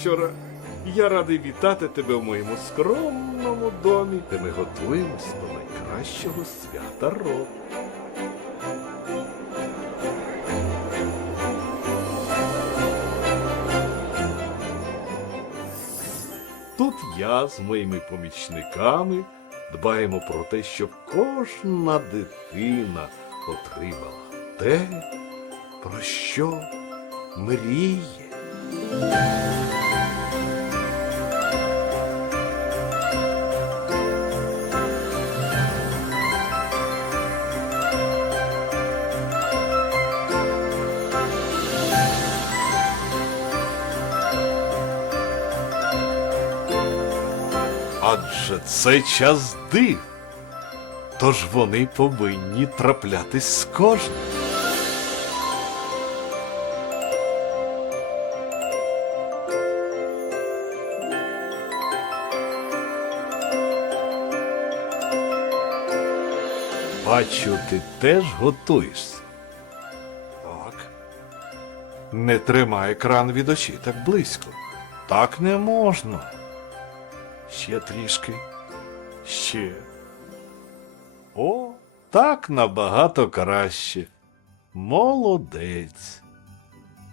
вечора. Я радий вітати тебе в моєму скромному домі, де ми готуємось до найкращого свята року. Тут я з моїми помічниками дбаємо про те, щоб кожна дитина отримала те, про що мріє. Адже це час див. Тож вони повинні траплятись з кожним. Бачу, ти теж готуєшся. Так. Не тримай екран від очей так близько. Так не можна. Ще трішки. Ще. О, так набагато краще. Молодець.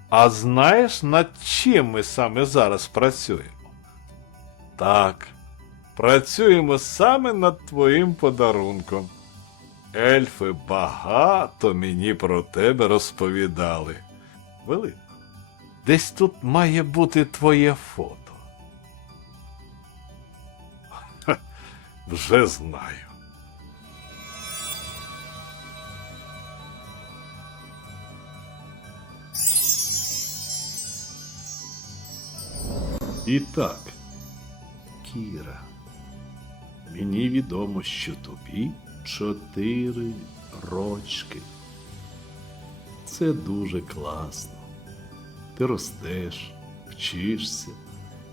А знаєш, над чим ми саме зараз працюємо? Так, працюємо саме над твоїм подарунком. Ельфи багато мені про тебе розповідали. Велико, десь тут має бути твоє фото. Ха, вже знаю. І так, Кіра, мені відомо, що тобі чотири рочки. Це дуже класно. Ти ростеш, вчишся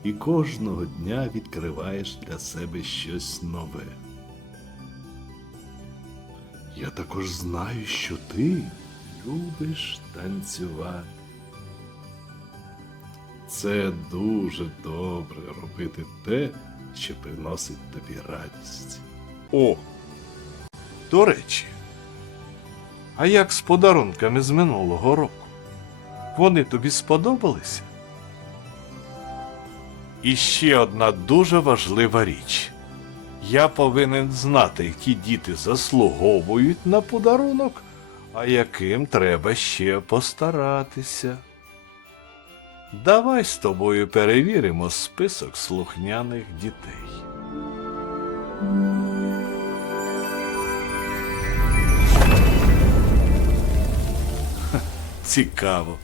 і кожного дня відкриваєш для себе щось нове. Я також знаю, що ти любиш танцювати. Це дуже добре робити те, що приносить тобі радість. О, до речі, а як з подарунками з минулого року? Вони тобі сподобалися? І ще одна дуже важлива річ. Я повинен знати, які діти заслуговують на подарунок, а яким треба ще постаратися. Давай з тобою перевіримо список слухняних дітей. Цікаво.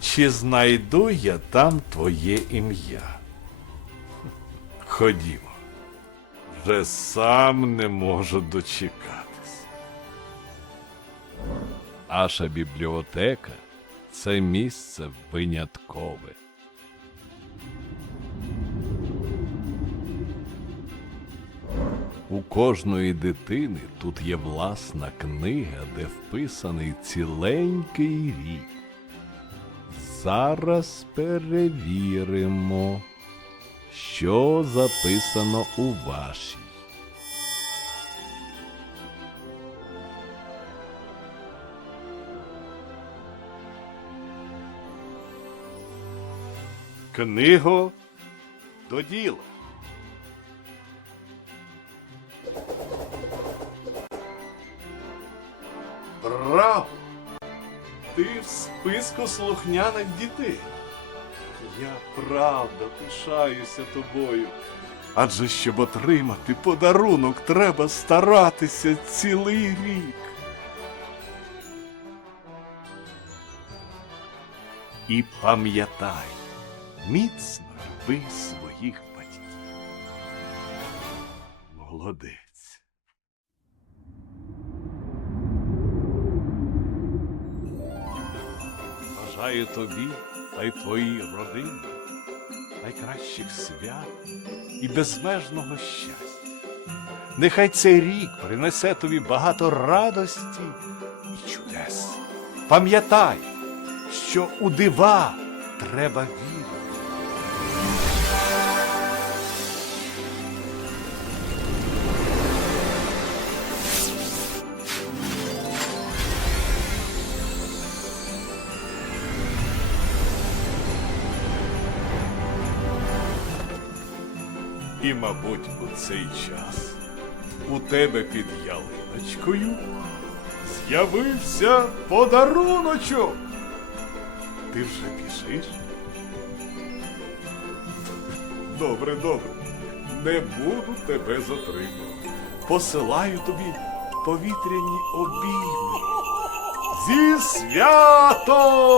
Чи знайду я там твоє ім'я? Ходімо. Вже сам не можу дочекатись. Наша бібліотека це місце виняткове. У кожної дитини тут є власна книга, де вписаний ціленький рік. Зараз перевіримо, що записано у вашій. Книго до діла. Браво! Ти в списку слухняних дітей. Я правда пишаюся тобою. Адже щоб отримати подарунок, треба старатися цілий рік. І пам'ятай, міцно люби своїх батьків. Молодець. Бажаю тобі та й твоїй родині найкращих свят і безмежного щастя. Нехай цей рік принесе тобі багато радості і чудес. Пам'ятай, що у дива треба вірити. І, мабуть, у цей час у тебе під ялиночкою з'явився подаруночок. Ти вже біжиш? Добре, добре. Не буду тебе затримувати. Посилаю тобі повітряні обійми. Зі святом!